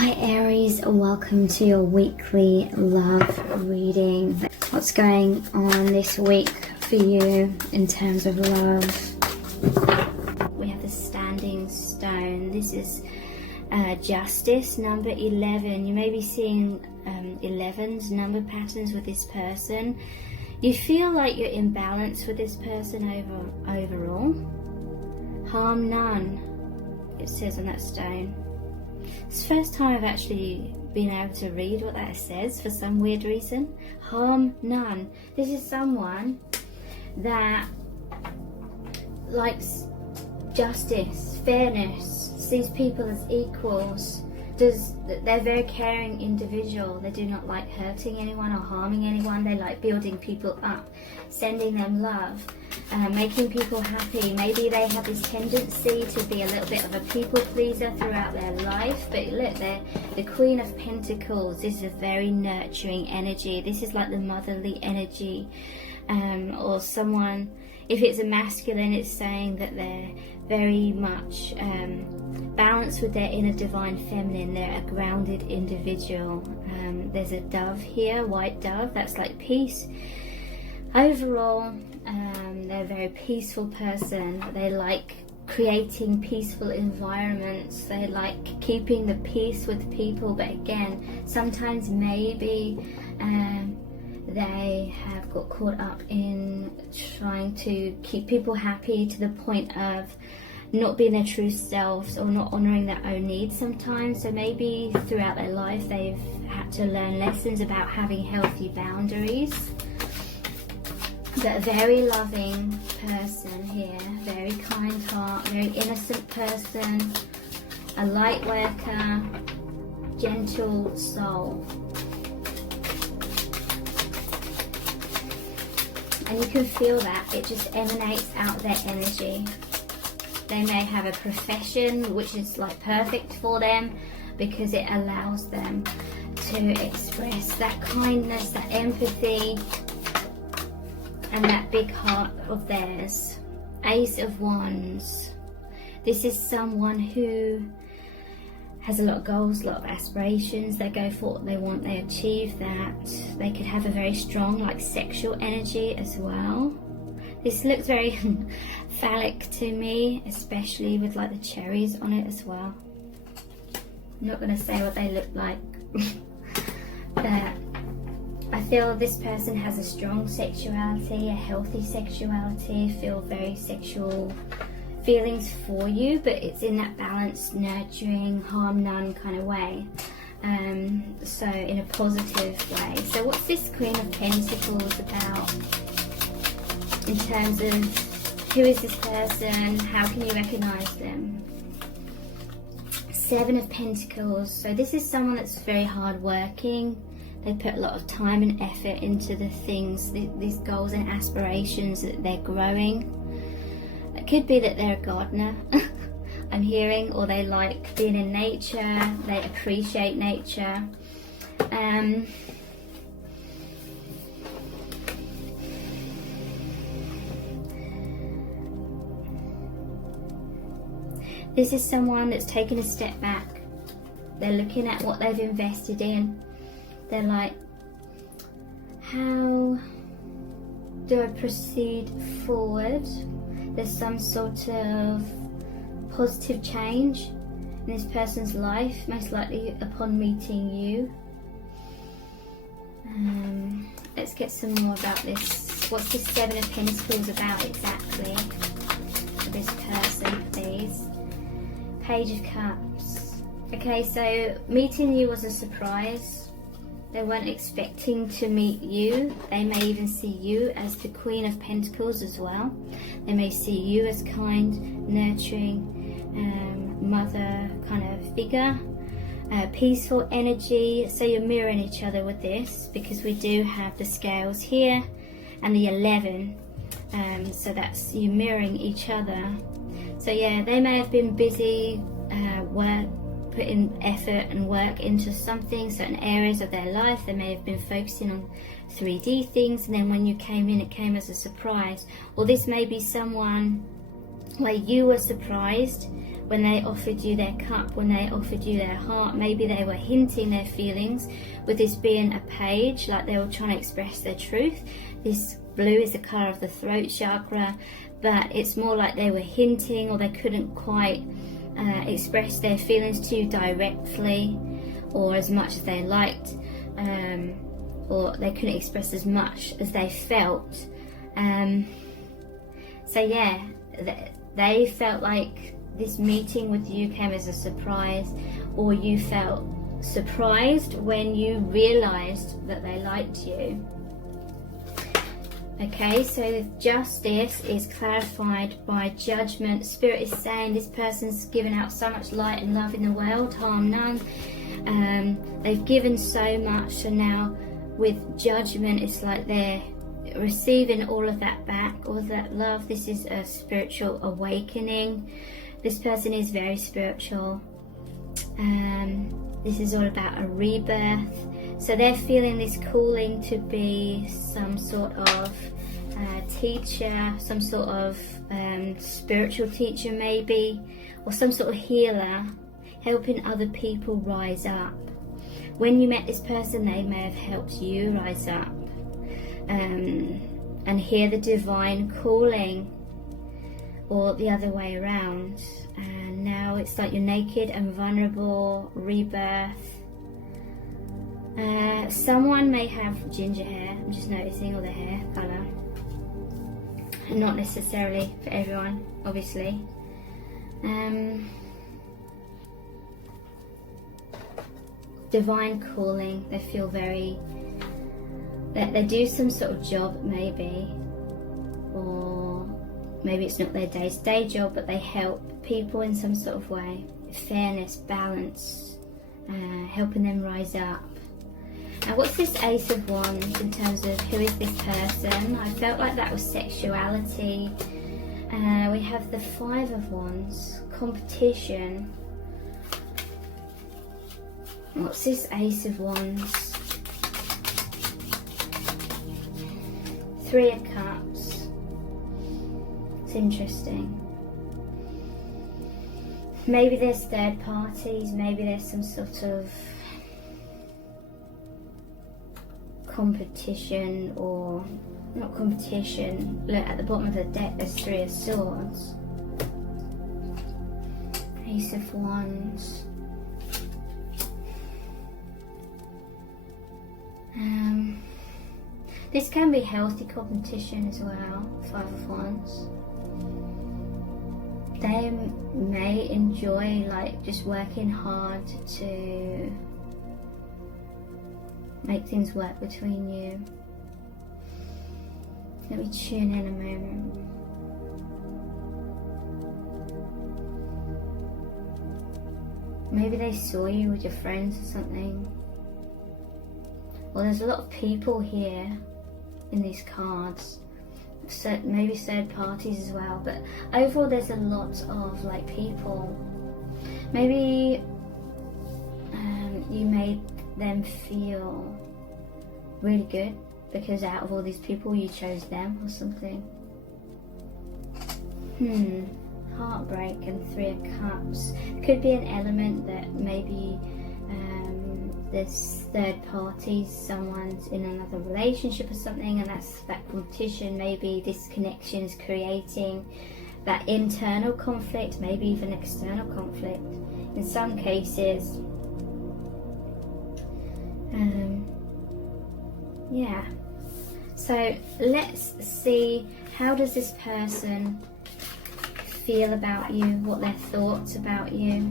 Hi Aries, welcome to your weekly love reading. What's going on this week for you in terms of love? We have the standing stone. This is justice, number 11. You may be seeing 11's number patterns with this person. You feel like you're in balance with this person overall. Harm none, it says on that stone. It's the first time I've actually been able to read what that says for some weird reason. Harm none. This is someone that likes justice, fairness, sees people as equals. They're a very caring individual. They do not like hurting anyone or harming anyone. They like building people up, sending them love, making people happy. Maybe they have this tendency to be a little bit of a people pleaser throughout their life, but look, they're the Queen of Pentacles. This is a very nurturing energy. This is like the motherly energy, or someone, if it's a masculine, it's saying that they're very much balanced with their inner divine feminine. They're a grounded individual. There's a dove here, white dove, that's like peace. Overall, they're a very peaceful person. They like creating peaceful environments. They like keeping the peace with people, but again, sometimes maybe they have got caught up in trying to keep people happy to the point of not being their true selves or not honouring their own needs sometimes. So maybe throughout their life they've had to learn lessons about having healthy boundaries. But a very loving person here, very kind heart, very innocent person, a light worker, gentle soul. And you can feel that, it just emanates out their energy. They may have a profession which is like perfect for them because it allows them to express that kindness, that empathy, and that big heart of theirs. Ace of Wands. This is someone who has a lot of goals, a lot of aspirations. They go for what they want, they achieve that. They could have a very strong like sexual energy as well. This looks very phallic to me, especially with like the cherries on it as well. I'm not going to say what they look like. But I feel this person has a strong sexuality, a healthy sexuality, feel very sexual feelings for you, but it's in that balanced, nurturing, harm none kind of way. So in a positive way. So what's this Queen of Pentacles about? In terms of who is this person, how can you recognize them? Seven of Pentacles. So this is someone that's very hard working. They put a lot of time and effort into the things, these goals and aspirations that they're growing. It could be that they're a gardener, I'm hearing, or they like being in nature, they appreciate nature. This is someone that's taken a step back. They're looking at what they've invested in. They're like, how do I proceed forward? There's some sort of positive change in this person's life, most likely upon meeting you. Let's get some more about this. What's this Seven of Pentacles about exactly for this person, please? Page of Cups. Okay, so meeting you was a surprise. They weren't expecting to meet you. They may even see you as the Queen of Pentacles as well. They may see you as kind, nurturing, mother kind of figure, peaceful energy. So you're mirroring each other with this, because we do have the scales here and the 11. So that's you mirroring each other. So yeah, they may have been busy, putting effort and work into something, certain areas of their life. They may have been focusing on 3D things, and then when you came in, it came as a surprise. Or this may be someone where you were surprised when they offered you their cup, when they offered you their heart. Maybe they were hinting their feelings, with this being a page, like they were trying to express their truth. This blue is the colour of the throat chakra, but it's more like they were hinting, or they couldn't quite express their feelings to you directly or as much as they liked, or they couldn't express as much as they felt. So yeah, they felt like this meeting with you came as a surprise, or you felt surprised when you realized that they liked you. Okay, so justice is clarified by judgment. Spirit is saying this person's given out so much light and love in the world, harm none. They've given so much, so now with judgment it's like they're receiving all of that back, all of that love. This is a spiritual awakening. This person is very spiritual. This is all about a rebirth. So they're feeling this calling to be some sort of teacher, some sort of spiritual teacher maybe, or some sort of healer, helping other people rise up. When you met this person, they may have helped you rise up and hear the divine calling, or the other way around. And now it's like you're naked and vulnerable, rebirth. Someone may have ginger hair, I'm just noticing, or the hair colour. Not necessarily for everyone, obviously. Divine calling, they feel very, that they do some sort of job maybe, or maybe it's not their day-to-day job, but they help people in some sort of way. Fairness, balance, helping them rise up. Now what's this Ace of Wands in terms of who is this person? I felt like that was sexuality. We have the Five of Wands, competition. What's this Ace of Wands? Three of Cups. It's interesting. Maybe there's third parties, maybe there's some sort of competition, or not competition. Look, at the bottom of the deck there's Three of Swords, Ace of Wands. This can be healthy competition as well. Five of Wands. They may enjoy like just working hard to make things work between you. Let me tune in a moment. Maybe they saw you with your friends or something. Well, there's a lot of people here in these cards. So maybe third parties as well, but overall there's a lot of like people. Maybe you made them feel really good because out of all these people you chose them or something. Heartbreak and Three of Cups. Could be an element that maybe there's third parties, someone's in another relationship or something, and that's that competition. Maybe this connection is creating that internal conflict, maybe even external conflict in some cases. Yeah, so let's see, how does this person feel about you, what their thoughts about you.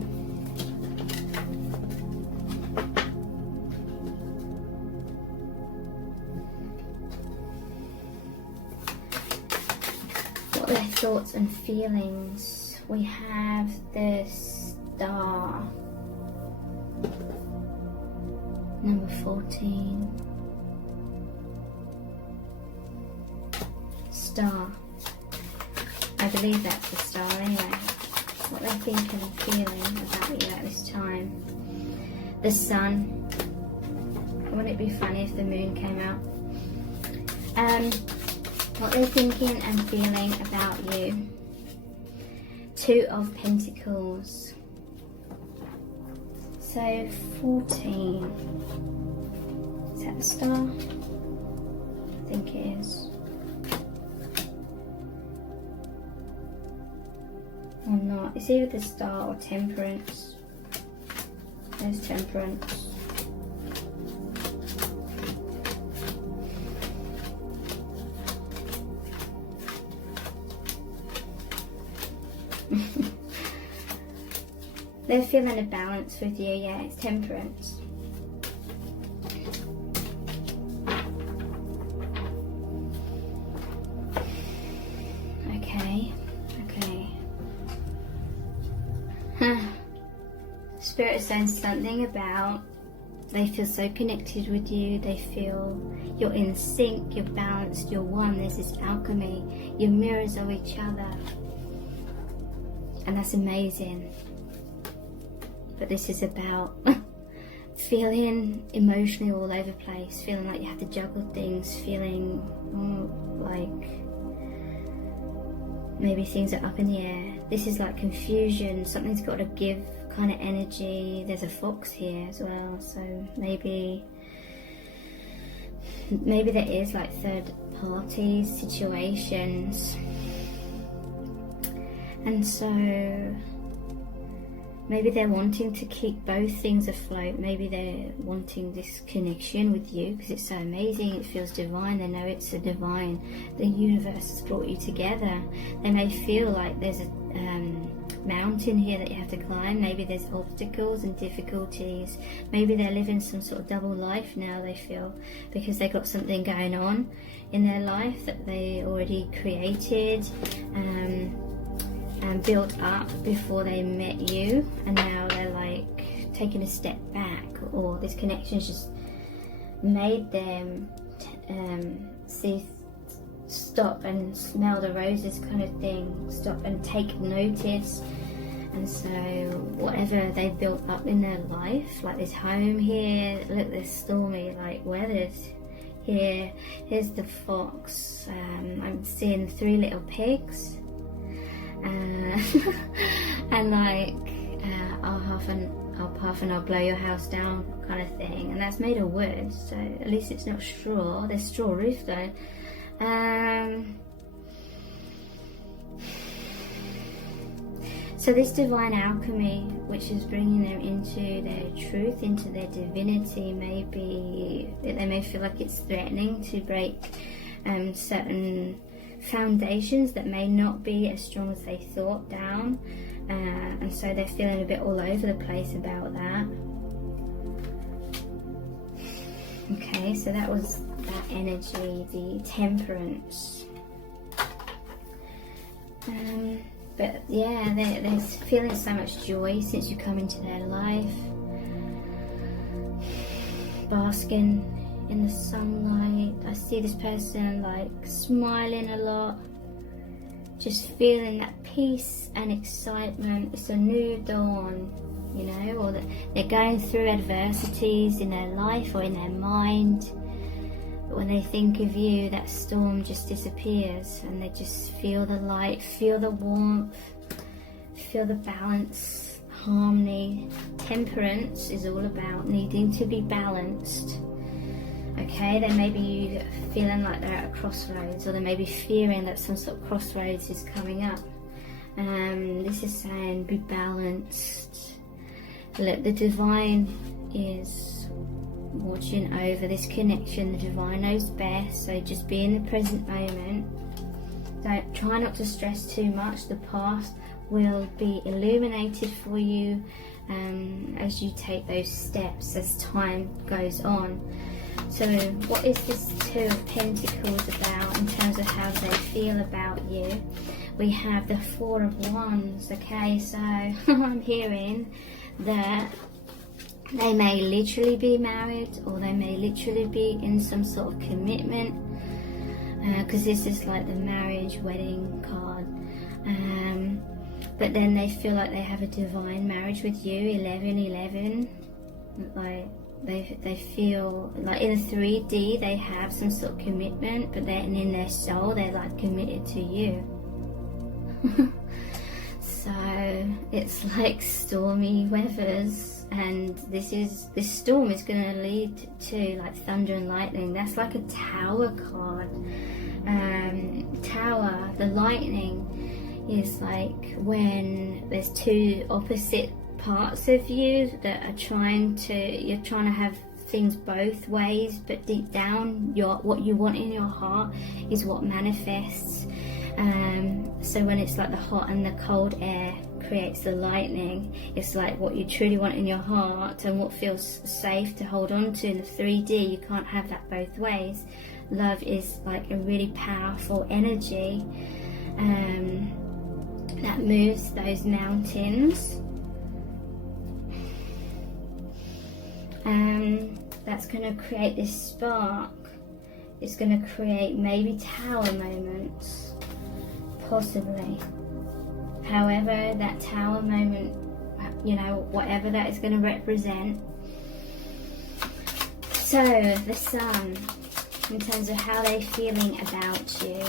Their thoughts and feelings. We have the Star, number 14. Star. I believe that's the Star anyway. What they're thinking and feeling about you at this time. The Sun. Wouldn't it be funny if the Moon came out? What they're thinking and feeling about you. Two of Pentacles. So 14. Is that the star? I think it is. Or not. It's either the star or Temperance. There's Temperance. They're feeling a balance with you, yeah, it's Temperance. Okay. Spirit is saying something about they feel so connected with you, they feel you're in sync, you're balanced, you're one, there's this alchemy, you're mirrors of each other. And that's amazing. But this is about feeling emotionally all over the place, feeling like you have to juggle things, feeling like maybe things are up in the air. This is like confusion, something's got to give kind of energy. There's a fox here as well, so maybe there is like third party situations. And so maybe they're wanting to keep both things afloat. Maybe they're wanting this connection with you because it's so amazing, it feels divine, they know it's a divine, the universe has brought you together. They may feel like there's a mountain here that you have to climb, maybe there's obstacles and difficulties, maybe they're living some sort of double life now, they feel, because they got something going on in their life that they already created and built up before they met you, and now they're like taking a step back, or this connection's just made them stop and smell the roses kind of thing, stop and take notice. And so whatever they built up in their life, like this home here, look, there's stormy like weathers here, here's the fox, I'm seeing 3 little pigs, and like I'll huff and I'll blow your house down kind of thing. And that's made of wood, so at least it's not straw. There's straw roof though. So this divine alchemy, which is bringing them into their truth, into their divinity, maybe they may feel like it's threatening to break certain foundations that may not be as strong as they thought down, and so they're feeling a bit all over the place about that. Okay, so that was that energy, the Temperance. But yeah, they're feeling so much joy since you come into their life, basking in the sunlight. I see this person like smiling a lot, just feeling that peace and excitement. It's a new dawn, you know, or that they're going through adversities in their life or in their mind, but when they think of you, that storm just disappears and they just feel the light, feel the warmth, feel the balance, harmony. Temperance is all about needing to be balanced. Okay, they may be feeling like they're at a crossroads, or they may be fearing that some sort of crossroads is coming up. This is saying be balanced. Look, the divine is watching over this connection. The divine knows best, so just be in the present moment. Don't try not to stress too much. The past will be illuminated for you as you take those steps as time goes on. So what is this Two of Pentacles about in terms of how they feel about you? We have the Four of Wands. Okay, so I'm hearing that they may literally be married, or they may literally be in some sort of commitment, because this is like the marriage wedding card. But then they feel like they have a divine marriage with you, 1111. Like they feel like in 3D they have some sort of commitment, but then in their soul they're like committed to you. So So it's like stormy weathers, and this storm is going to lead to like thunder and lightning. That's like a Tower card. Tower, the lightning is like when there's two opposite parts of you that are you're trying to have things both ways, but deep down what you want in your heart is what manifests. So when it's like the hot and the cold air creates the lightning, it's like what you truly want in your heart and what feels safe to hold on to in the 3D. You can't have that both ways. Love is like a really powerful energy that moves those mountains. That's going to create this spark. It's going to create maybe Tower moments, possibly. However, that Tower moment, you know, whatever that is going to represent. So, the Sun, in terms of how they're feeling about you.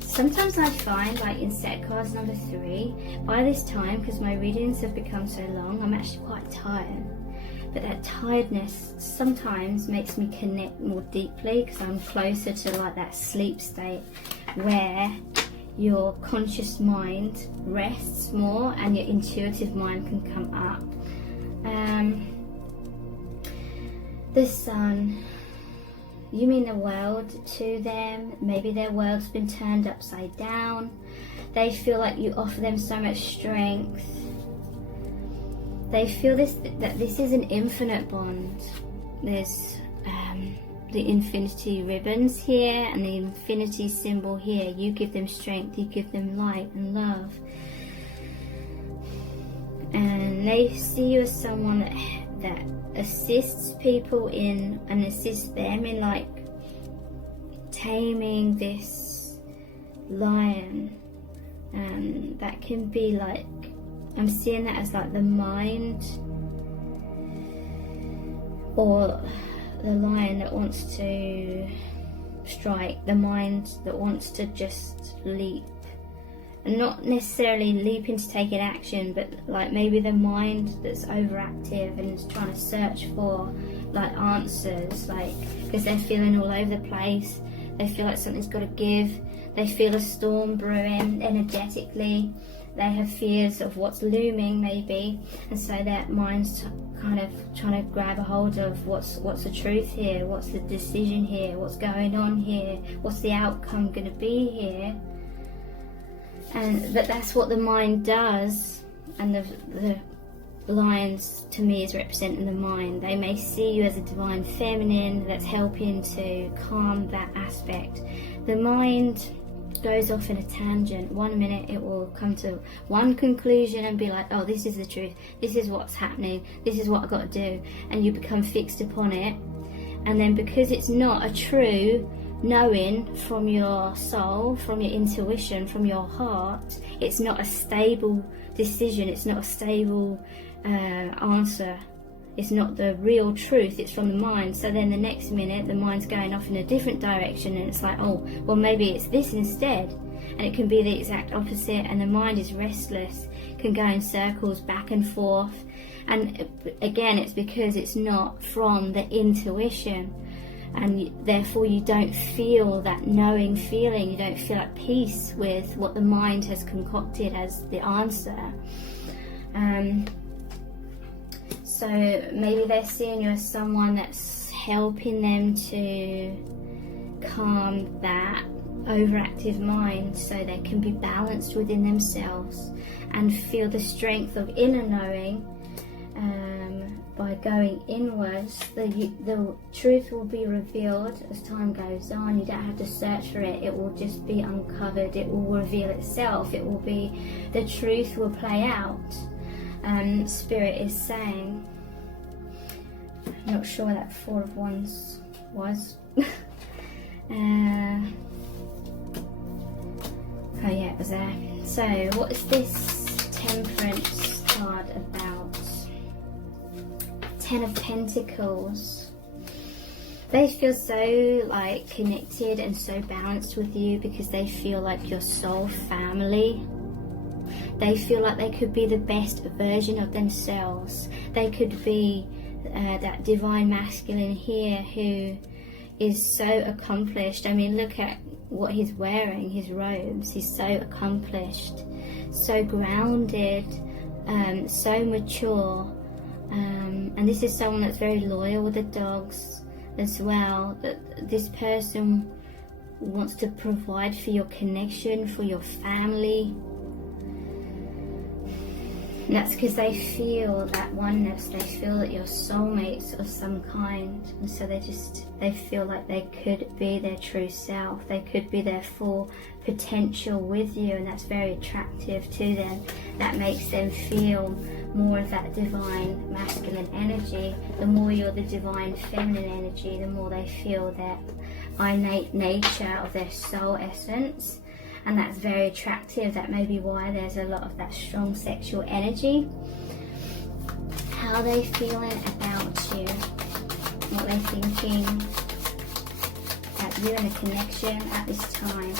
Sometimes I find, like in set cards number 3, by this time, because my readings have become so long, I'm actually quite tired. But that tiredness sometimes makes me connect more deeply, because I'm closer to like that sleep state where your conscious mind rests more and your intuitive mind can come up. The Sun, you mean the world to them. Maybe their world's been turned upside down. They feel like you offer them so much strength. They feel that this is an infinite bond. There's the infinity ribbons here and the infinity symbol here. You give them strength, you give them light and love. And they see you as someone that assists people in, and assists them in like taming this lion. And that can be like, I'm seeing that as like the mind, or the lion that wants to strike, the mind that wants to just leap. And not necessarily leaping to take an action, but like maybe the mind that's overactive and is trying to search for like answers, like because they're feeling all over the place. They feel like something's got to give. They feel a storm brewing energetically. They have fears of what's looming maybe, and so their mind's kind of trying to grab a hold of what's the truth here, what's the decision here, what's going on here, what's the outcome going to be here. But that's what the mind does, and the lions to me is representing the mind. They may see you as a divine feminine that's helping to calm that aspect. The mind goes off in a tangent. 1 minute it will come to one conclusion and be like, oh, this is the truth, this is what's happening, this is what I've got to do, and you become fixed upon it. And then because it's not a true knowing from your soul, from your intuition, from your heart, it's not a stable decision, it's not a stable answer, it's not the real truth, it's from the mind. So then the next minute the mind's going off in a different direction, and it's like, oh, well, maybe it's this instead. And it can be the exact opposite, and the mind is restless, can go in circles back and forth. And again, it's because it's not from the intuition, and therefore you don't feel that knowing feeling, you don't feel at peace with what the mind has concocted as the answer. So maybe they're seeing you as someone that's helping them to calm that overactive mind so they can be balanced within themselves and feel the strength of inner knowing. By going inwards, the truth will be revealed as time goes on. You don't have to search for it, it will just be uncovered, it will reveal itself, it will be, the truth will play out. Spirit is saying, I'm not sure that 4 of Wands was. Oh yeah, it was there. So what is this Temperance card about? 10 of Pentacles. They feel so like connected and so balanced with you because they feel like your soul family. They feel like they could be the best version of themselves. They could be that divine masculine here who is so accomplished. I mean, look at what he's wearing, his robes. He's so accomplished, so grounded, so mature. And this is someone that's very loyal with the dogs as well. That this person wants to provide for your connection, for your family. And that's because they feel that oneness. They feel that you're soulmates of some kind, and so they feel like they could be their true self. They could be their full potential with you, and that's very attractive to them. That makes them feel more of that divine masculine energy. The more you're the divine feminine energy, the more they feel that innate nature of their soul essence. And that's very attractive. That may be why there's a lot of that strong sexual energy. How are they feeling about you? What they're thinking about you and the connection at this time.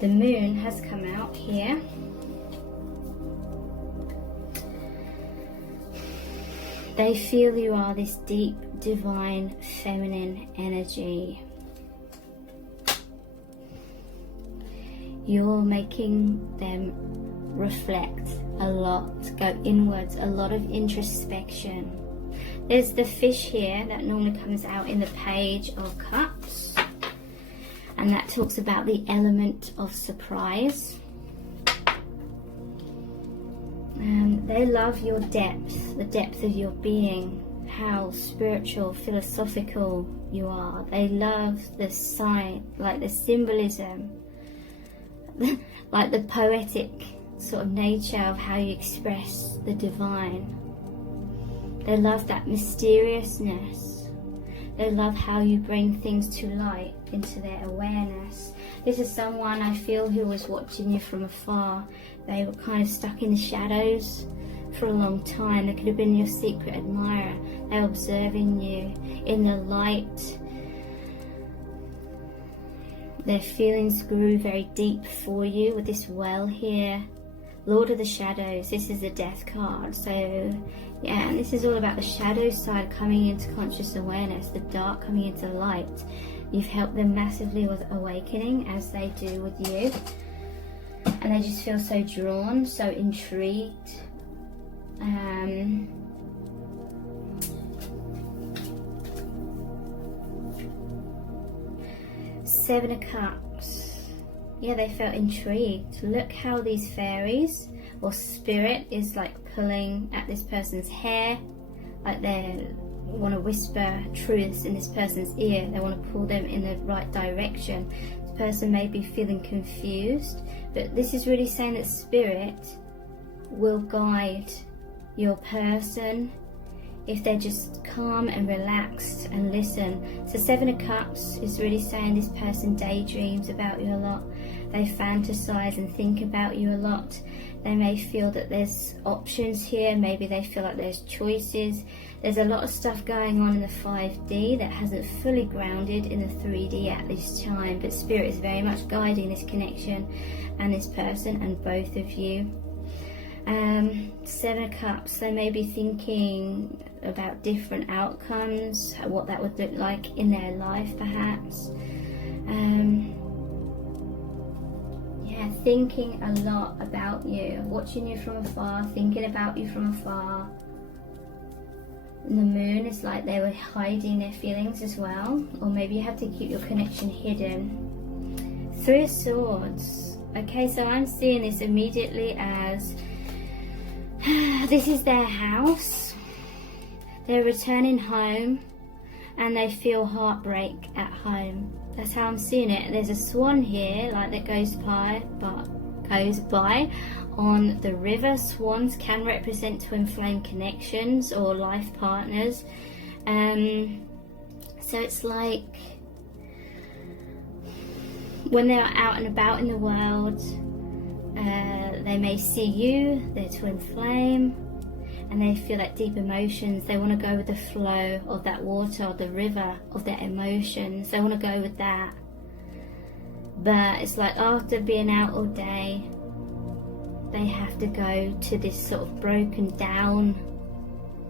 The moon has come out here. They feel you are this deep, divine, feminine energy. You're making them reflect a lot, go inwards, a lot of introspection. There's the fish here that normally comes out in the Page of Cups, and that talks about the element of surprise. They love your depth, the depth of your being, how spiritual, philosophical you are. They love the sign, like the symbolism, like the poetic sort of nature of how you express the divine. They love that mysteriousness. They love how you bring things to light into their awareness. This is someone I feel who was watching you from afar. They were kind of stuck in the shadows for a long time. They could have been your secret admirer. They were observing you in the light. Their feelings grew very deep for you with this well here. Lord of the Shadows, this is the Death card. So yeah, and this is all about the shadow side coming into conscious awareness, the dark coming into light. You've helped them massively with awakening, as they do with you. And they just feel so drawn, so intrigued. Seven of Cups. Yeah, they felt intrigued. Look how these fairies or spirit is like pulling at this person's hair, like they want to whisper truths in this person's ear. They want to pull them in the right direction. This person may be feeling confused, but this is really saying that spirit will guide your person if they're just calm and relaxed and listen. So Seven of Cups is really saying this person daydreams about you a lot. They fantasize and think about you a lot. They may feel that there's options here. Maybe they feel like there's choices. There's a lot of stuff going on in the 5D that hasn't fully grounded in the 3D at this time, but Spirit is very much guiding this connection and this person and both of you. Seven of Cups, they may be thinking about different outcomes, what that would look like in their life perhaps. Thinking a lot about you, watching you from afar, thinking about you from afar. And the moon is like they were hiding their feelings as well, or maybe you have to keep your connection hidden. Three of Swords. Okay, so I'm seeing this immediately as this is their house. They're returning home and they feel heartbreak at home. That's how I'm seeing it. There's a swan here, like that goes by on the river. Swans can represent twin flame connections or life partners. So it's like when they're out and about in the world, they may see you, their twin flame, and they feel that deep emotions. They want to go with the flow of that water, the river of their emotions. They want to go with that. But it's like after being out all day, they have to go to this sort of broken down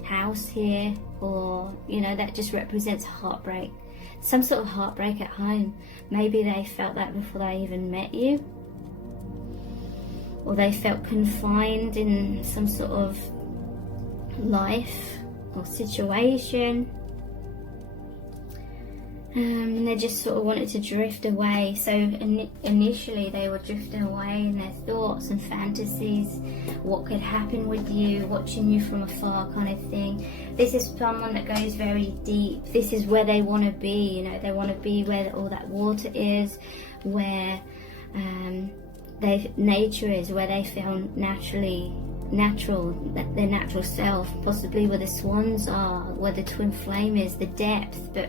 house here, or you know, that just represents heartbreak, some sort of heartbreak at home. Maybe they felt that before they even met you, or they felt confined in some sort of life or situation, and they just sort of wanted to drift away. So initially they were drifting away in their thoughts and fantasies, what could happen with you, watching you from afar kind of thing. This is someone that goes very deep. This is where they want to be, you know, they want to be where all that water is, where nature is, where they feel natural, their natural self, possibly where the swans are, where the twin flame is, the depth. But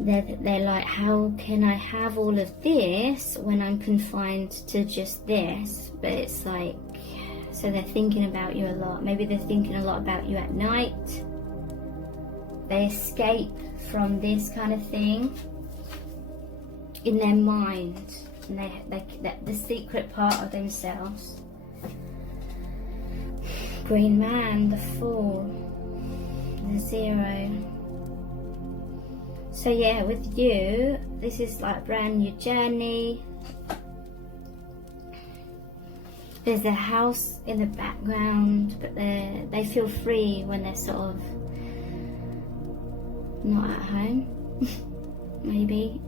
they're like, how can I have all of this when I'm confined to just this? But it's like, so they're thinking about you a lot. Maybe they're thinking a lot about you at night. They escape from this kind of thing in their mind, and the secret part of themselves. Green Man, the Fool, the Zero. So yeah, with you, this is like a brand new journey. There's a house in the background, but they feel free when they're sort of not at home. Maybe.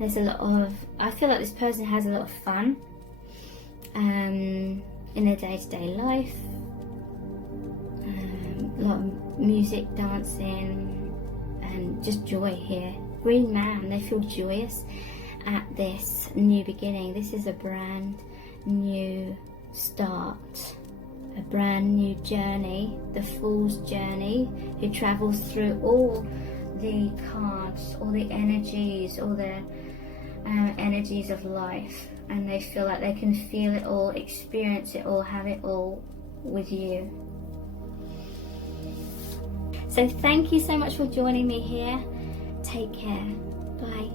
There's a lot of, I feel like this person has a lot of fun in their day-to-day life. A lot of music, dancing, and just joy here. Green Man, they feel joyous at this new beginning. This is a brand new start, a brand new journey, the Fool's journey, who travels through all the cards, all the energies, all the energies of life, and they feel like they can feel it all, experience it all, have it all with you. So thank you so much for joining me here. Take care. Bye.